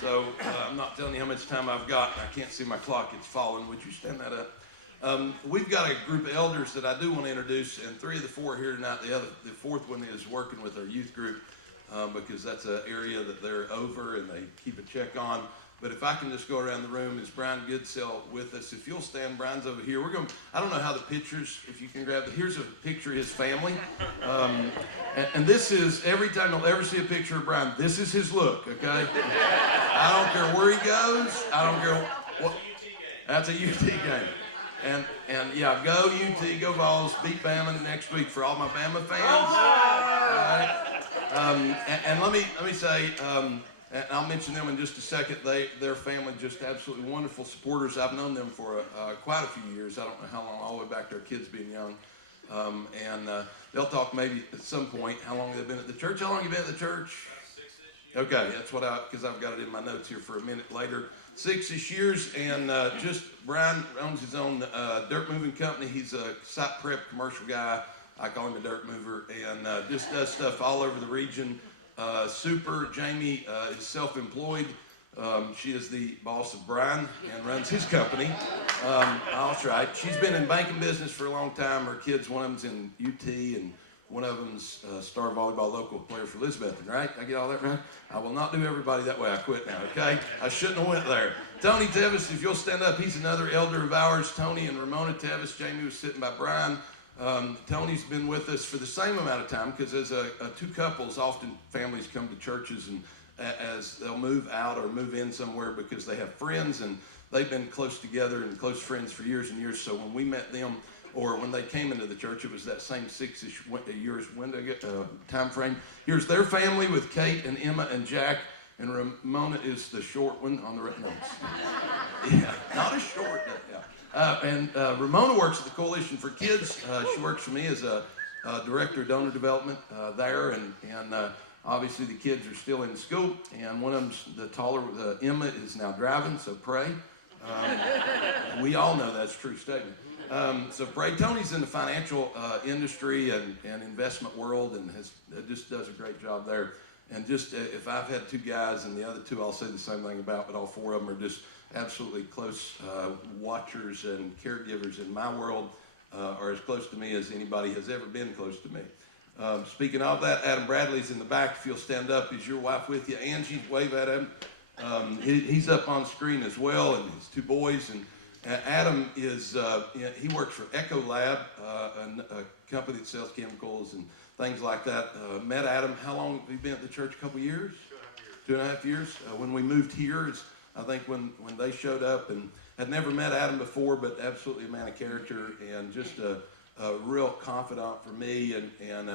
So I'm not telling you how much time I've got. I can't see my clock. It's falling. Would you stand that up? We've got a group of elders that I do want to introduce, and 3 of the 4 are here tonight. The 4th one is working with our youth group because that's an area that they're over and they keep a check on. But if I can just go around the room, is Brian Goodsell with us? If you'll stand, Brian's over here. I don't know how the pictures, if you can grab it. Here's a picture of his family. And this is, every time you'll ever see a picture of Brian, this is his look, okay? I don't care where he goes. I don't care what. That's a UT game. And yeah, go UT, go Vols, beat Bama next week for all my Bama fans. All right. And let me say, and I'll mention them in just a second. Their family, just absolutely wonderful supporters. I've known them for quite a few years. I don't know how long, all the way back to our kids being young. And they'll talk maybe at some point how long they've been at the church. How long have you been at the church? About 6-ish. Okay, that's because I've got it in my notes here for a minute later. 6-ish years, and just Brian owns his own dirt moving company. He's a site prep commercial guy. I call him a dirt mover, and just does stuff all over the region. Jamie is self-employed. She is the boss of Brian and runs his company. That's right. She's been in banking business for a long time. Her kids, one of them's in UT, and one of them's star volleyball local player for Elizabethton, right? I get all that right? I will not do everybody that way. I quit now, okay? I shouldn't have went there. Tony Tevis, if you'll stand up, he's another elder of ours. Tony and Ramona Tevis. Jamie was sitting by Brian. Tony's been with us for the same amount of time because as two couples, often families come to churches and as they'll move out or move in somewhere because they have friends and they've been close together and close friends for years and years. So when we met them or when they came into the church, it was that same 6-ish years time frame. Here's their family with Kate and Emma and Jack, and Ramona is the short one on the right. No, yeah, not as short. Yeah. Ramona works at the Coalition for Kids. She works for me as a director of donor development there, and obviously the kids are still in school, and one of them's the taller, Emma is now driving, so pray. We all know that's a true statement. So pray. Tony's in the financial industry and investment world and just does a great job there. And just if I've had 2 guys and the other 2 I'll say the same thing about, but all 4 of them are just absolutely close watchers and caregivers in my world, are as close to me as anybody has ever been close to me. Speaking of that, Adam Bradley's in the back. If you'll stand up, is your wife with you? Angie, wave at him. He's up on screen as well, and his 2 boys. And Adam is, he works for Echo Lab, a company that sells chemicals and things like that. Met Adam, how long have you been at the church? A couple years? 2.5 years. When we moved here, I think when they showed up, and had never met Adam before, but absolutely a man of character and just a real confidant for me and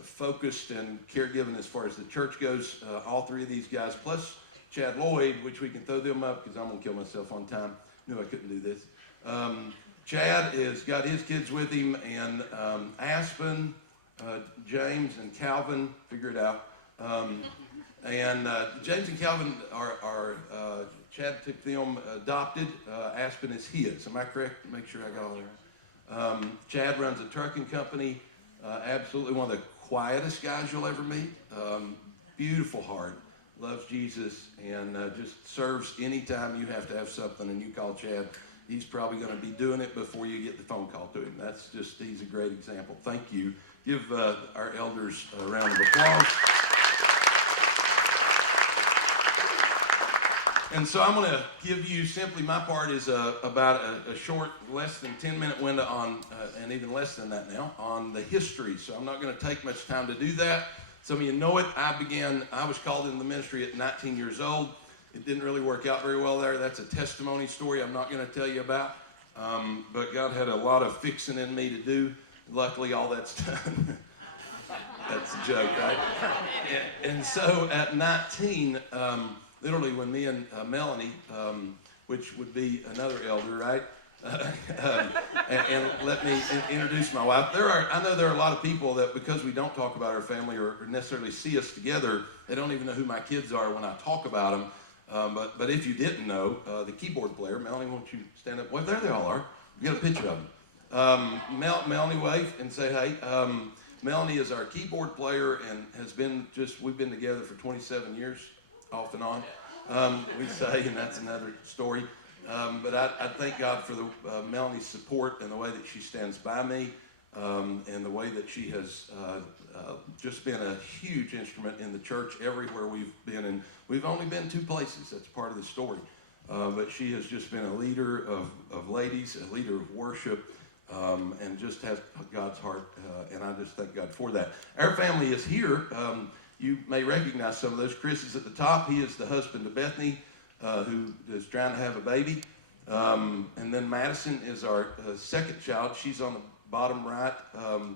focused and caregiving as far as the church goes. All 3 of these guys, plus Chad Lloyd, which we can throw them up because I'm going to kill myself on time. Knew I couldn't do this. Chad has got his kids with him, and Aspen, James, and Calvin, figure it out. James and Calvin are Chad took them adopted. Aspen is his. Am I correct? Make sure I got all that right. Chad runs a trucking company. Absolutely one of the quietest guys you'll ever meet. Beautiful heart. Loves Jesus and just serves anytime you have to have something and you call Chad. He's probably going to be doing it before you get the phone call to him. He's a great example. Thank you. Give our elders a round of applause. And so I'm going to give you simply, my part is about a short, less than 10-minute window on, and even less than that now, on the history. So I'm not going to take much time to do that. Some of you know it. I was called into the ministry at 19 years old. It didn't really work out very well there. That's a testimony story I'm not going to tell you about. But God had a lot of fixing in me to do. Luckily, all that's done. That's a joke, right? And so at 19, literally when me and Melanie, which would be another elder, right? And let me introduce my wife. I know there are a lot of people that because we don't talk about our family or necessarily see us together, they don't even know who my kids are when I talk about them. But if you didn't know, the keyboard player, Melanie, won't you stand up? Well, there they all are. We got a picture of them. Melanie, wave and say hey. Melanie is our keyboard player and we've been together for 27 years, off and on. we say, and that's another story. But I thank God for the Melanie's support and the way that she stands by me, and the way that she has just been a huge instrument in the church everywhere we've been. And we've only been 2 places. That's part of the story. But she has just been a leader of ladies, a leader of worship, and just has God's heart. And I just thank God for that. Our family is here. You may recognize some of those. Chris is at the top. He is the husband to Bethany, who is trying to have a baby. And then Madison is our second child. She's on the bottom right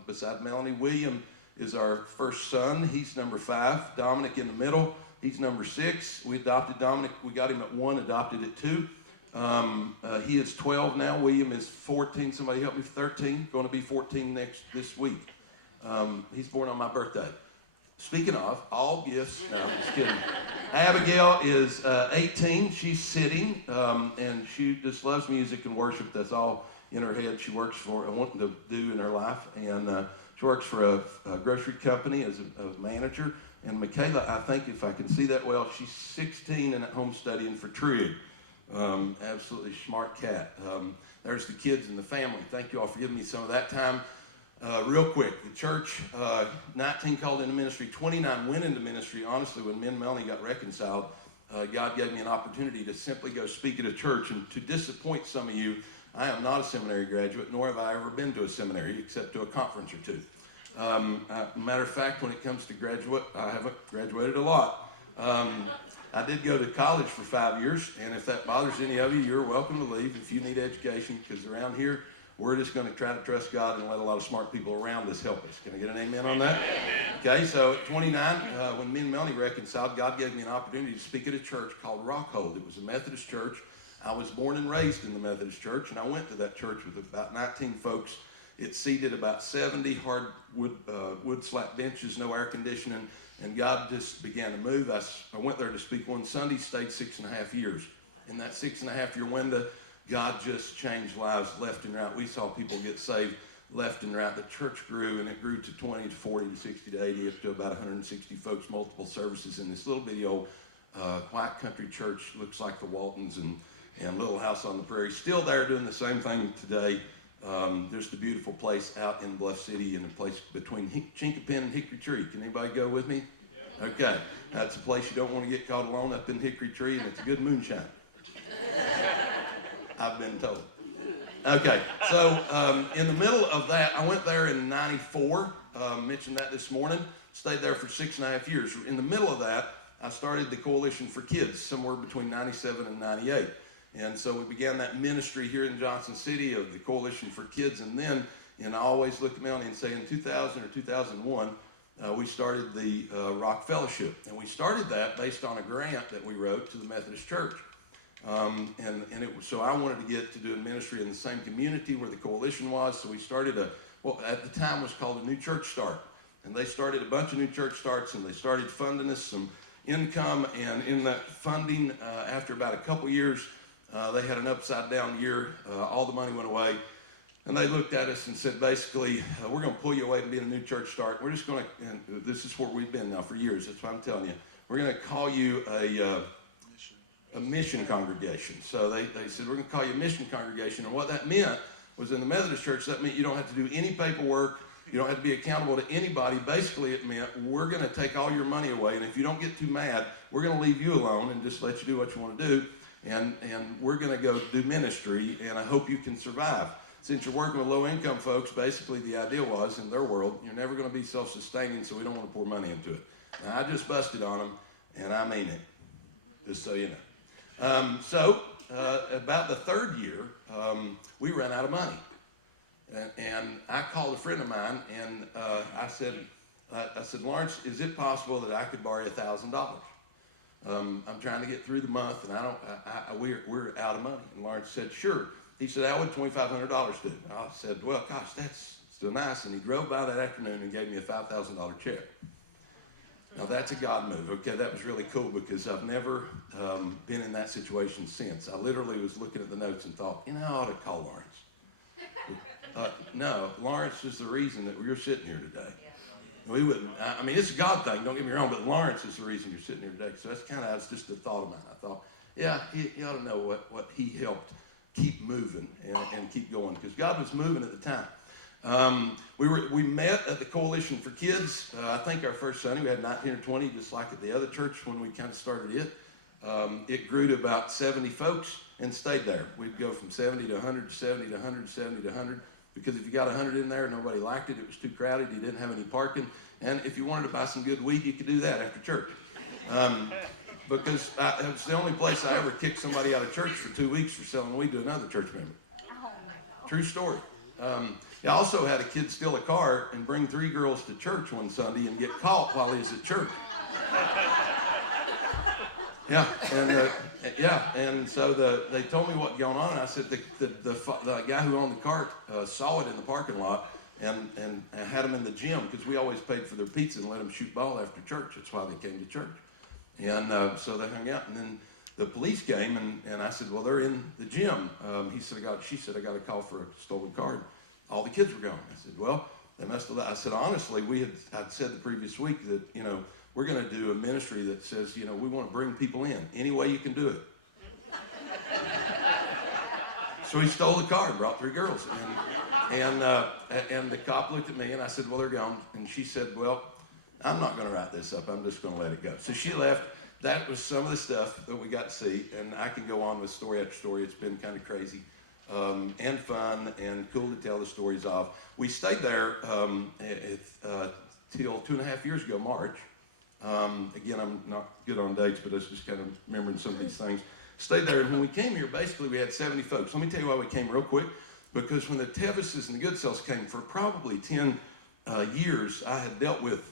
beside Melanie. William is our first son. He's number 5. Dominic in the middle. He's number 6. We adopted Dominic. We got him at 1, adopted at 2. He is 12 now. William is 14. Somebody help me, 13. Going to be 14 this week. He's born on my birthday. Speaking of, all gifts. No, I'm just kidding. Abigail is 18. She's sitting, and she just loves music and worship. That's all in her head. She works for, wanting to do in her life. And she works for a grocery company as a manager. And Michaela, I think if I can see that well, she's 16 and at home studying for Trig. Absolutely smart cat. There's the kids and the family. Thank you all for giving me some of that time. Real quick, the church, 19 called into ministry, 29 went into ministry. Honestly, when me and Melanie got reconciled, God gave me an opportunity to simply go speak at a church. And to disappoint some of you, I am not a seminary graduate, nor have I ever been to a seminary, except to a conference or 2. Matter of fact, when it comes to graduate, I haven't graduated a lot. I did go to college for 5 years, and if that bothers any of you, you're welcome to leave if you need education, because around here, we're just going to try to trust God and let a lot of smart people around us help us. Can I get an amen on that? Okay, so at 29, when me and Melanie reconciled, God gave me an opportunity to speak at a church called Rockhold. It was a Methodist church. I was born and raised in the Methodist church, and I went to that church with about 19 folks. It seated about 70 hardwood wood slat benches, no air conditioning, and God just began to move. I went there to speak one Sunday, stayed 6.5 years. In that 6.5-year window, God just changed lives left and right. We saw people get saved left and right. The church grew, and it grew to 20 to 40 to 60 to 80, up to about 160 folks, multiple services in this little bitty old white country church. Looks like the Waltons and Little House on the Prairie. Still there doing the same thing today. There's the beautiful place out in Bluff City, in a place between Chinkapin and Hickory Tree. Can anybody go with me? Okay. That's a place you don't want to get caught alone, up in Hickory Tree, and it's a good moonshine. I've been told. Okay, so in the middle of that, I went there in 94, mentioned that this morning, stayed there for 6.5 years. In the middle of that, I started the Coalition for Kids, somewhere between 97 and 98. And so we began that ministry here in Johnson City of the Coalition for Kids. And then, and I always look at Melanie and say in 2000 or 2001, we started the Rock Fellowship. And we started that based on a grant that we wrote to the Methodist Church. So I wanted to get to do a ministry in the same community where the coalition was. So we started at the time was called a New Church Start. And they started a bunch of new church starts, and they started funding us some income. And in that funding, after about a couple years, they had an upside down year. All the money went away. And they looked at us and said, basically, we're going to pull you away from being a new church start. We're just going to, and this is where we've been now for years. That's what I'm telling you. We're going to call you a mission congregation. So they said, we're going to call you a mission congregation. And what that meant was in the Methodist church, that meant you don't have to do any paperwork. You don't have to be accountable to anybody. Basically, it meant we're going to take all your money away. And if you don't get too mad, we're going to leave you alone and just let you do what you want to do. And we're going to go do ministry, and I hope you can survive. Since you're working with low-income folks, basically the idea was, in their world, you're never going to be self-sustaining, so we don't want to pour money into it. Now, I just busted on them, and I mean it, just so you know. About the third year, we ran out of money. And I called a friend of mine, and I said, Lawrence, is it possible that I could borrow $1,000? I'm trying to get through the month, and we're out of money. And Lawrence said, sure. He said, how would $2,500 do? I said, well, gosh, that's still nice. And he drove by that afternoon and gave me a $5,000 check. Now, that's a God move. Okay, that was really cool because I've never been in that situation since. I literally was looking at the notes and thought, I ought to call Lawrence. No, Lawrence is the reason that we're sitting here today. We wouldn't. I mean, it's a God thing. Don't get me wrong, but Lawrence is the reason you're sitting here today. So that's just a thought of mine. I thought, yeah, he ought to know what he helped keep moving and keep going, because God was moving at the time. We met at the Coalition for Kids. I think our first Sunday we had 19 or 20, just like at the other church when we kind of started it. It grew to about 70 folks and stayed there. We'd go from 70 to 100 to 70 to 100, 70 to 100. Because if you got 100 in there, nobody liked it. It was too crowded. You didn't have any parking. And if you wanted to buy some good weed, you could do that after church. Because it was the only place I ever kicked somebody out of church for 2 weeks for selling weed to another church member. True story. I also had a kid steal a car and bring 3 girls to church one Sunday and get caught while he was at church. And so they told me what was going on, and I said the guy who owned the cart saw it in the parking lot and had them in the gym, because we always paid for their pizza and let them shoot ball after church. That's why they came to church. And so they hung out, and then the police came, and I said, well, they're in the gym. She said, I got a call for a stolen car. All the kids were gone. I said, well, they must have. I said, honestly, I'd said the previous week that, we're going to do a ministry that says, we want to bring people in any way you can do it. So he stole the car and brought 3 girls. And the cop looked at me, and I said, well, they're gone. And she said, well, I'm not going to write this up. I'm just going to let it go. So she left. That was some of the stuff that we got to see. And I can go on with story after story. It's been kind of crazy and fun and cool to tell the stories of. We stayed there till 2.5 years ago, March. Again, I'm not good on dates, but I was just kind of remembering some of these things. Stayed there, and when we came here, basically we had 70 folks. Let me tell you why we came real quick. Because when the Tevises and the Goodsells came, for probably 10 years, I had dealt with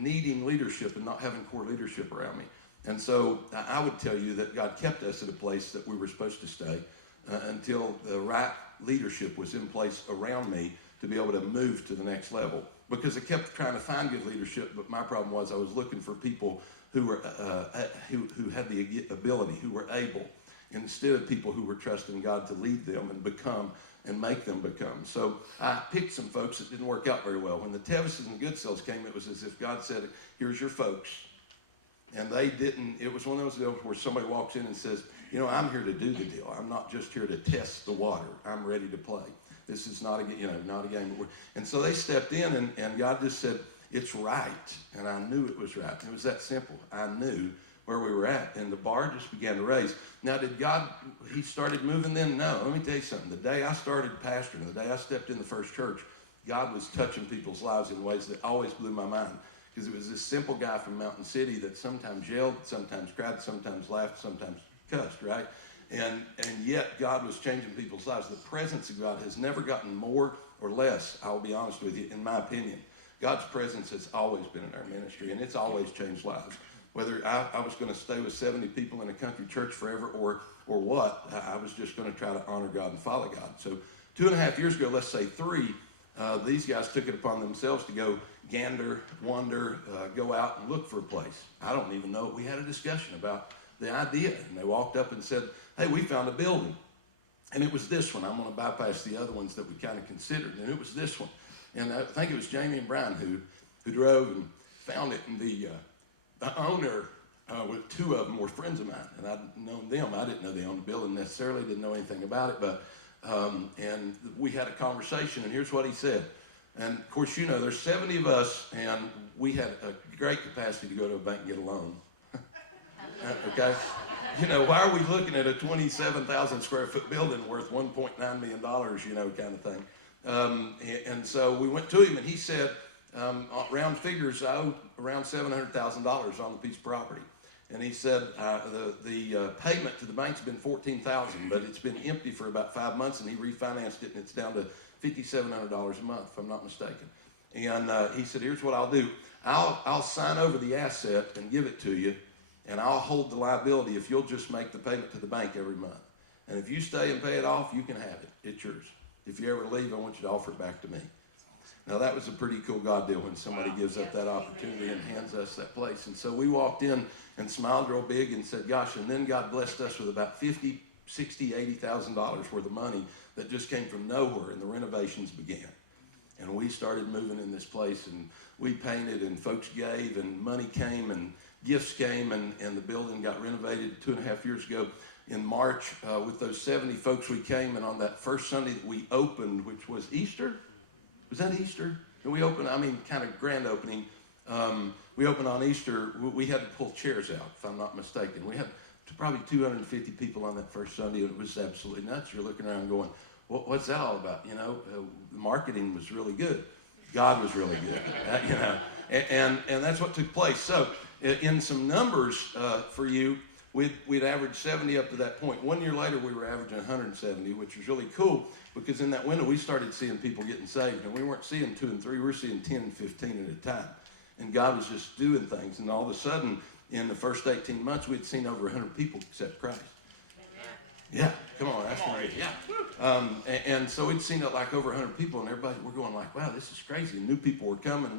needing leadership and not having core leadership around me. And so I would tell you that God kept us at a place that we were supposed to stay until the right leadership was in place around me to be able to move to the next level. Because I kept trying to find good leadership, but my problem was I was looking for people who were who had the ability, who were able, instead of people who were trusting God to lead them and become and make them become. So I picked some folks that didn't work out very well. When the Tevises and Goodsells came, it was as if God said, here's your folks. And they didn't. It was one of those deals where somebody walks in and says, I'm here to do the deal. I'm not just here to test the water. I'm ready to play. This is not a game. And so they stepped in, and God just said, it's right. And I knew it was right. It was that simple. I knew where we were at, and the bar just began to raise. Now, did God, he started moving then? No. Let me tell you something. The day I started pastoring, the day I stepped in the first church, God was touching people's lives in ways that always blew my mind. Because it was this simple guy from Mountain City that sometimes yelled, sometimes cried, sometimes laughed, sometimes cussed, right? And yet God was changing people's lives. The presence of God has never gotten more or less, I'll be honest with you, in my opinion. God's presence has always been in our ministry, and it's always changed lives. Whether I was going to stay with 70 people in a country church forever or what, I was just going to try to honor God and follow God. So 2.5 years ago, let's say 3, these guys took it upon themselves to go gander, wander, go out and look for a place. I don't even know. We had a discussion about the idea, and they walked up and said, hey, we found a building. And it was this one. I'm going to bypass the other ones that we kind of considered. And it was this one. And I think it was Jamie and Brian who drove and found it. And the owner, with 2 of them, were friends of mine. And I'd known them. I didn't know they owned the building necessarily, didn't know anything about it. But and we had a conversation, and here's what he said. And, of course, there's 70 of us, and we had a great capacity to go to a bank and get a loan. Okay? Why are we looking at a 27,000 square foot building worth $1.9 million, kind of thing. And so we went to him, and he said, round figures, I owe around $700,000 on the piece of property. And he said the payment to the bank's been $14,000, but it's been empty for about 5 months, and he refinanced it, and it's down to $5,700 a month, if I'm not mistaken. And he said, here's what I'll do. I'll sign over the asset and give it to you, and I'll hold the liability if you'll just make the payment to the bank every month. And if you stay and pay it off, you can have it. It's yours. If you ever leave, I want you to offer it back to me. Now, that was a pretty cool God deal when somebody gives up that opportunity and hands us that place. And so we walked in and smiled real big and said, gosh, and then God blessed us with about $50,000, $60,000, $80,000 worth of money that just came from nowhere, and the renovations began. And we started moving in this place, and we painted, and folks gave, and money came, and gifts came, and the building got renovated 2.5 years ago. In March, with those 70 folks, we came, and on that first Sunday that we opened, which was Easter, was that Easter? And we opened, kind of grand opening. We opened on Easter. We had to pull chairs out, if I'm not mistaken. We had probably 250 people on that first Sunday, and it was absolutely nuts. You're looking around going, what's that all about? The marketing was really good. God was really good, and that's what took place. So in some numbers for you, we'd averaged 70 up to that point. 1 year later, we were averaging 170, which was really cool, because in that window, we started seeing people getting saved, and we weren't seeing 2 and 3, we were seeing 10 and 15 at a time. And God was just doing things, and all of a sudden, in the first 18 months, we'd seen over 100 people accept Christ. Yeah, come on, that's right. Yeah. And so we'd seen it like over 100 people, and everybody, we're going like, wow, this is crazy. And new people were coming,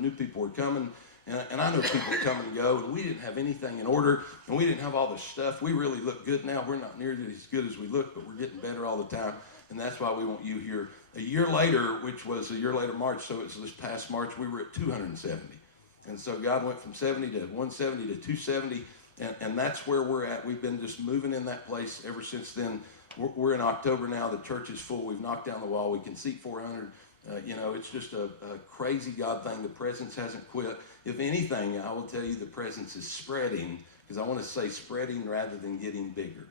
and I know people come and go, and we didn't have anything in order, and we didn't have all this stuff. We really look good now. We're not nearly as good as we look, but we're getting better all the time, and that's why we want you here. A year later, which was a year later March, so it's this past March, we were at 270. And so God went from 70 to 170 to 270, and that's where we're at. We've been just moving in that place ever since then. We're in October now. The church is full. We've knocked down the wall. We can seat 400. It's just a crazy God thing. The presence hasn't quit. If anything, I will tell you the presence is spreading, because I want to say spreading rather than getting bigger,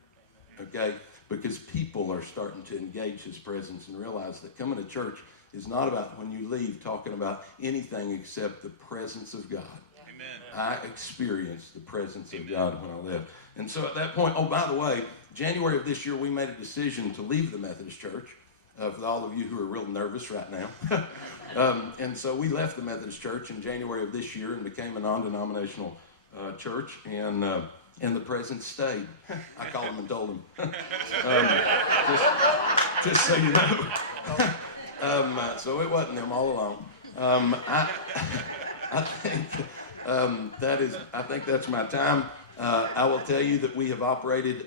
okay? Because people are starting to engage his presence and realize that coming to church is not about when you leave talking about anything except the presence of God. Amen. I experienced the presence of God when I left. And so at that point, oh, by the way, January of this year, we made a decision to leave the Methodist Church, for all of you who are real nervous right now. And so we left the Methodist Church in January of this year and became a non-denominational church, and the presence stayed. I called him and told him. Just so you know. So it wasn't them all along. I think that's my time. I will tell you that we have operated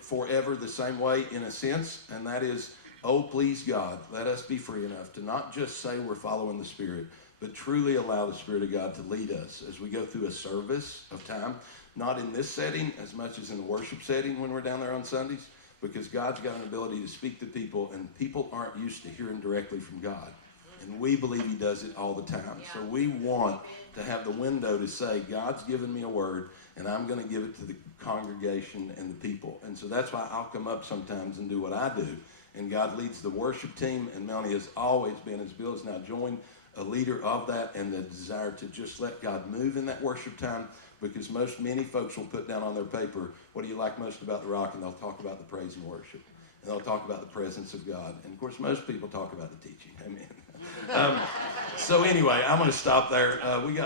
forever the same way in a sense, and that is, oh, please God, let us be free enough to not just say we're following the Spirit, but truly allow the Spirit of God to lead us as we go through a service of time, not in this setting as much as in the worship setting when we're down there on Sundays, because God's got an ability to speak to people, and people aren't used to hearing directly from God. And we believe he does it all the time. So we want to have the window to say, God's given me a word, and I'm going to give it to the congregation and the people. And so that's why I'll come up sometimes and do what I do. And God leads the worship team, and Melanie has always been, as Bill has now joined, a leader of that, and the desire to just let God move in that worship time, because many folks will put down on their paper, what do you like most about the Rock? And they'll talk about the praise and worship. And they'll talk about the presence of God. And of course, most people talk about the teaching. Amen. So anyway, I'm going to stop there. We got